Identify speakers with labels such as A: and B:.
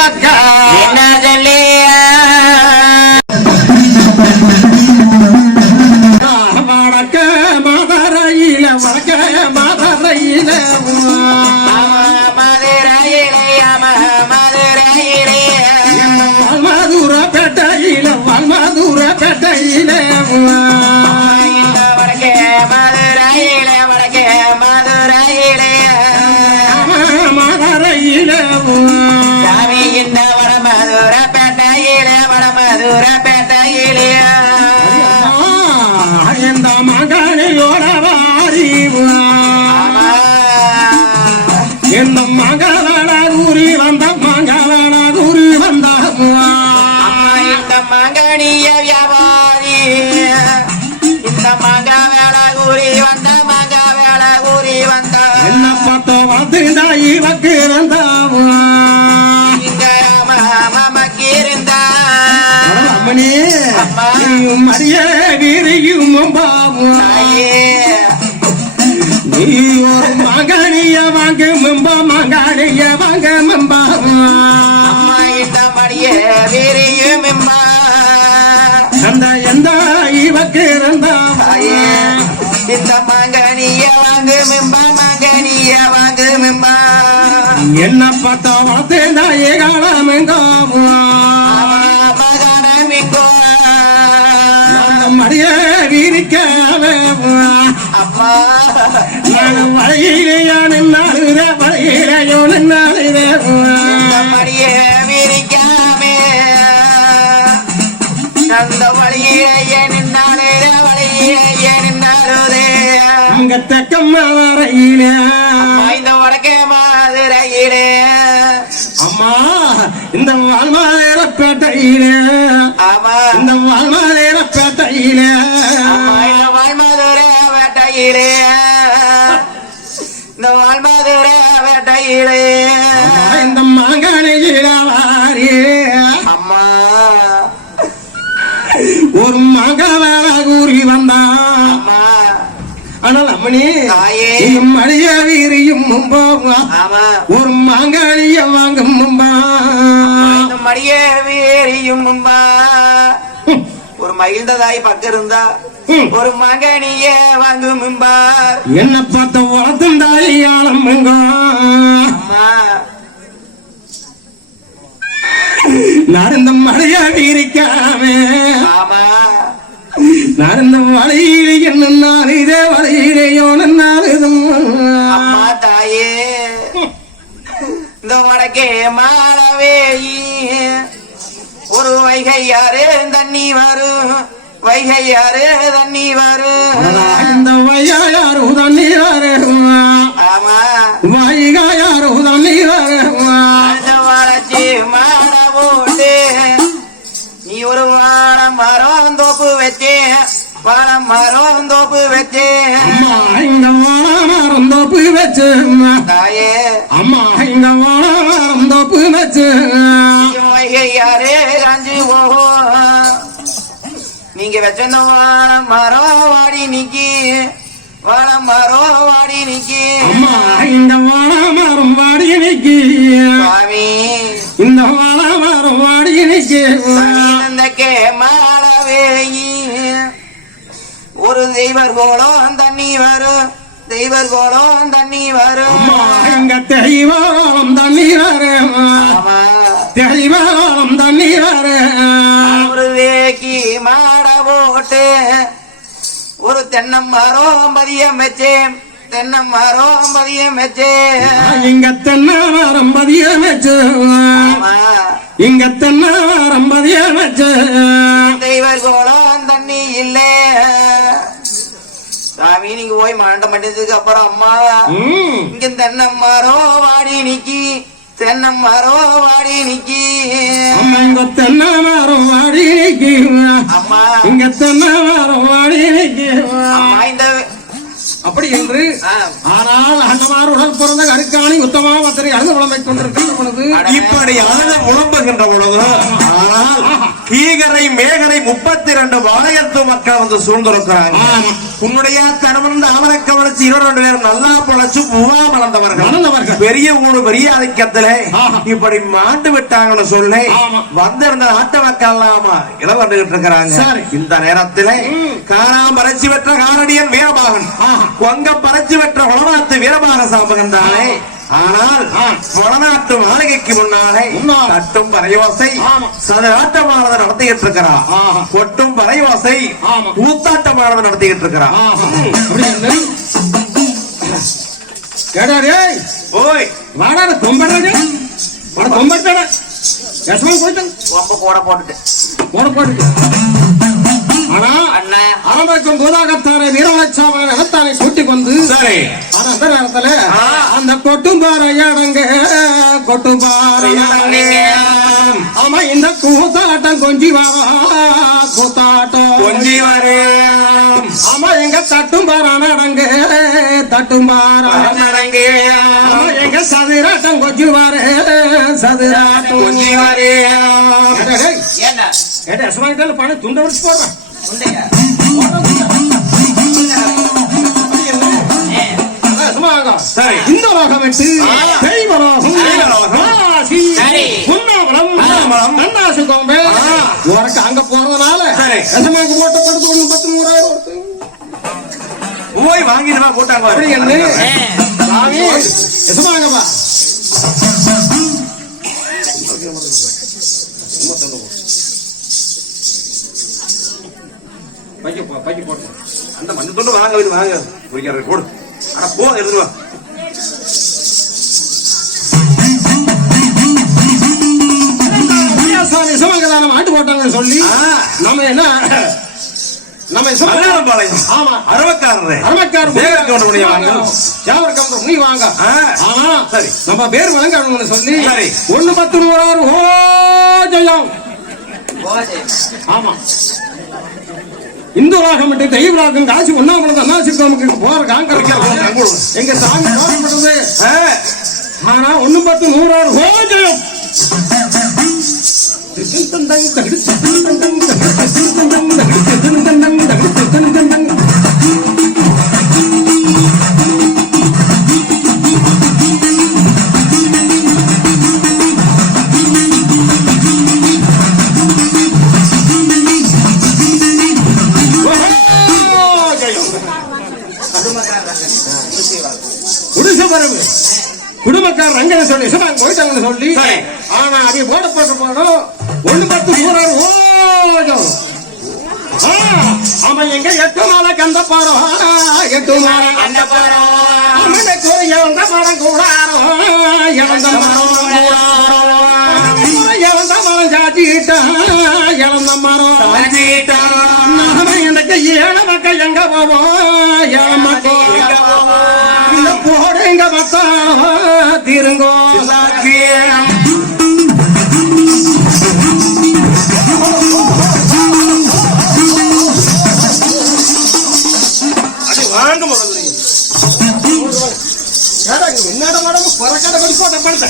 A: சொல்லி வடக்க மதுரையில வடக்க மதுரையிலே. மதுர பேட்டையில மதுர பேட்டையில
B: இந்த
A: மகள கூறி வந்த மகள கூறி வந்த
B: இந்த மகனிய வியாபாரி. இந்த மக வேலை கூறி வந்த. மக வேலை கூறி வந்த
A: என்ன பார்த்த வந்து இருந்தா. அம்மணி
B: அம்மா.
A: நீயும்
B: தாயே
A: நீ ஒரு மகனிய வாங்க மெம்பா மகனிய வாங்க மெம்பா.
B: அம்மா இந்த மடிய வீரியும் இம்மா
A: அந்த எந்த இவக்கு இருந்தா?
B: இந்த மகனிய வாங்கு மிம்பா மகனிய வாங்கு மிம்பா.
A: என்ன பார்த்தா வளர்த்தேந்தா ஏகாலம் மரிய வீரிக்காவே
B: அம்மா
A: நான் வழியிலேயா நின்னாலுதே வழியிலேயோ நின்னாலுதே
B: இந்த மடிய விரிக்காமே அந்த வழியிலேய நின்னாலே வழியிலேய நின்னாலுதே
A: அங்க தெக்கம் வரையிலே
B: அம்மா இந்த வடக்கே மாதிரையிலே.
A: அம்மா இந்த வாழ்மாலேர பேட்டையிலே. இந்த வாழ்மாலேர பேட்டையிலே.
B: இந்த வாழ்மதுரை வேட்டையிலே இந்த
A: மாங்கானையில
B: அம்மா.
A: ஒரு மக வேலை கூறி வந்தான் ஆனால் அம்மணி. மழைய வீரியும் ஒரு மாங்காளிய வாங்கும்
B: மடிய வீரியும் மும்பா. ஒரு மகிழ்ந்ததாய் பக்கம் இருந்தா. ஒரு மகனிய வாங்கும்
A: என்ன பார்த்த ஆளம்புங்க
B: அம்மா.
A: நான் இந்த மழைய வீரிக்காமே
B: ஆமா.
A: நான் இந்த வழியிலே என்ன இதே நன்னாலுதும்
B: யாரு? தண்ணி வரும்
A: இந்த வையா யாரும் தண்ணி வரும்
B: ஆமா.
A: வைகா யாரும் தண்ணி வரும்
B: வளர்ச்சி மாற போட்டு நீ ஒரு வாழ மரம் தோப்பு வச்சே வாழ மரம் தோப்பு வச்சே.
A: அம்மா இங்க வாழாமரம் தோப்பு வச்சு.
B: தாயே.
A: அம்மா இங்க வாழாமரம் தோப்பு வச்சு.
B: வைகை யாரே? காஞ்சி போகும் நீங்க வாழ மரம் வாடி நிக்கி. வாழ மரம் வாடி நிக்கி.
A: அம்மா இந்த வாழாமரம் வாடி நிக்கி.
B: சுவாமி.
A: இந்த வாழாமரம் வாடி நிக்கி.
B: சமீனந்தக்கே மாளவேயி ஒரு தெய்வர் கோலம் தண்ணி வரும் தெய்வர் கோலம் தண்ணி வரும்
A: அம்மா இங்க தெய்வாலம் தண்ணி வரும்
B: ஆமா.
A: தெய்வாலம் தண்ணி வரும்
B: போட்டு ஒரு தென்னை மரம் பதியம் வச்சேன். தென்னை மரம் பதியம் வச்சேன்.
A: இங்க தென்னை மரம் பதிய வச்சு
B: ஆமா.
A: இங்க தென்னை மரம் பதிய வச்சு
B: தெய்வர் கோலம் தண்ணி இல்ல. சாமி நீங்க போய் மாண்ட மாட்டேதுக்கு அப்புறம் அம்மா. இங்க தென்னை மரம் வாடி நிக்கி. தென்னை மரம் வாடி நிக்கி
A: இங்க தென்னை மரம் வாடி நிக்கி
B: அம்மா.
A: இங்க தென்னை மரம் வாடி நிக்கி
B: அம்மா
A: அப்படி என்று ஆனால் அண்ணமாருடன் பிறந்த கருக்காணி உத்தமாவத்தரை அழுத புலமை கொண்டிருக்கின்ற பொழுது
C: இப்படி அழுத புலம்புகின்ற பொழுது ஆனால் ஈகரை மேகரை முப்பத்தி இரண்டு வாளையத்து மக்கள் வந்து சூழ்ந்திருக்கிறாங்க. உன்னுடைய தனமன் அவரை கவனிச்சு இருபது ரெண்டு பேரும் நல்லா பொழைச்சு பூவா மலர்ந்தவன் பெரிய ஊடு பெரிய அதிக்கத்திலே. இப்படி மாண்டு விட்டாங்கன்னு சொல்லி. வந்திருந்த நாட்டு மக்கள் எல்லாம் இளவண்டுகிட்டு இருக்கிறாங்க
A: சரி.
C: இந்த நேரத்திலே. காணாம பறிச்சு பெற்ற காரடியன் வீரபாகன் கொங்க பறிச்சு பெற்ற உளநாட்டு வீரபாக சாம்பகன்தானே ஆனால்
A: ஆ.
C: வடநாட்டு மாளிகைக்கு முன்னாலே. தட்டும் பறையோசை. சதுராட்டமானதை நடத்திக்கிட்டு இருக்கிறான்
A: ஆஹா.
C: கொட்டும் பறையோசை. கூத்தாட்டமானதை நடத்திக்கிட்டு
A: டேய்,
C: ஓய்
A: வாடா டா, தொம்படுறாங்க. வாடா, தொம்பட்டடா.
B: கூட போட்டுட்டு
A: போட போட்டுட்டு. ஆனா
B: அண்ணா.
A: ஆரம்பிக்கும் பூதாகத்தாரை வீரவளச்சாம நிலத்தாரை கூட்டிக் வந்து
C: சரி.
A: அந்த நேரத்துல. அந்த கொட்டும் பாறை அடங்க கொட்டும் பாறை ஆமா இந்த கூத்தாட்டம் கொஞ்சி வாவா. கூத்தாட்டம்
C: கொஞ்சி வரேன்
A: ஆமா எங்க தட்டும் பாறான அடங்க. தட்டும் பாரா ஆமா எங்க சதுராட்டம் கொஞ்சி வாரு சதுராட்டம்.
C: கொஞ்சி வரேன்
A: ஏடா டேய்,
B: ஏண்டா
A: ஏடா எசமாயிட்டால பணம் துண்டை வச்சு போடுறேன்
C: சரி.
A: இந்த உலகம் விட்டு தெய்வலோகம்
C: தெய்வலோகம்.
A: ராசி புன்னாவளம். தன்னாசு கோம்பே. உனக்கு அங்க போறதுனால. எசமாக்கு போட்டு படுத்து பத்து வருது.
C: போய் வாங்கிட்டு வா போட்டாங்க
A: அப்படி என்ன சாமி எசமாங்கப்பா பைக்கு போட்டு.
C: அந்த மஞ்சள் துண்டு வாங்க வீடு வாங்க. குடிக்கிறது போடு. ஆனா போ எடுத்துட்டு வா.
A: சாமி எசமாங்கதான மாட்டு போட்டாங்கன்னு சொல்லி.
C: ஆ.
A: நம்ம என்ன? நம்ம
C: மலையாளம்பாளையம்
A: ஆமா.
C: தேவர் கவுண்டர் முடிய வாங்க.
A: ஜாவர் கவுண்டர் நீ வாங்க.
C: ஆ.
A: ஆனா
C: சரி.
A: நம்ம பேர் விளங்கணும்னு சொல்லி
C: சரி.
A: ஒண்ணு பத்து நூறாறு ஓ ஜெயம். ஆமா. இந்து ராகம் விட்டு தெய்வராகம் காட்சி ஒன்னாமனது அண்ணாசிக்கோமுக்கு போற காங்கர் எங்க போடப்பட்டது
C: ஆ,
A: ஆனா ஒண்ணு பத்து நூறாறு ஓ ஜெயம் திருத்தந்தங் ரங்கனை சொல்லி சும்மா போயிட்டாங்கன்னு சொல்லி. ஆனா அதை போட போட்ட போடும் ஒண்ணு பத்து நூறாறு ஓடும். அவன் எங்க எட்டு மாலை கந்த பாரோ எட்டு மாலை
B: அந்த படம்
A: அவனுக்கு எவந்த மரம் கூடாரோ. எவந்த மரம் கூடாரோ. எவந்த மரம் சாத்திட்டான் எவந்த மரம் நாம எனக்கு ஏழ மக்கள் எங்க போவோம். ஏழ போடு திருங்கோ
C: அது
A: என்னடா மேடம்? குறைக்கடை கொண்டு படுத்த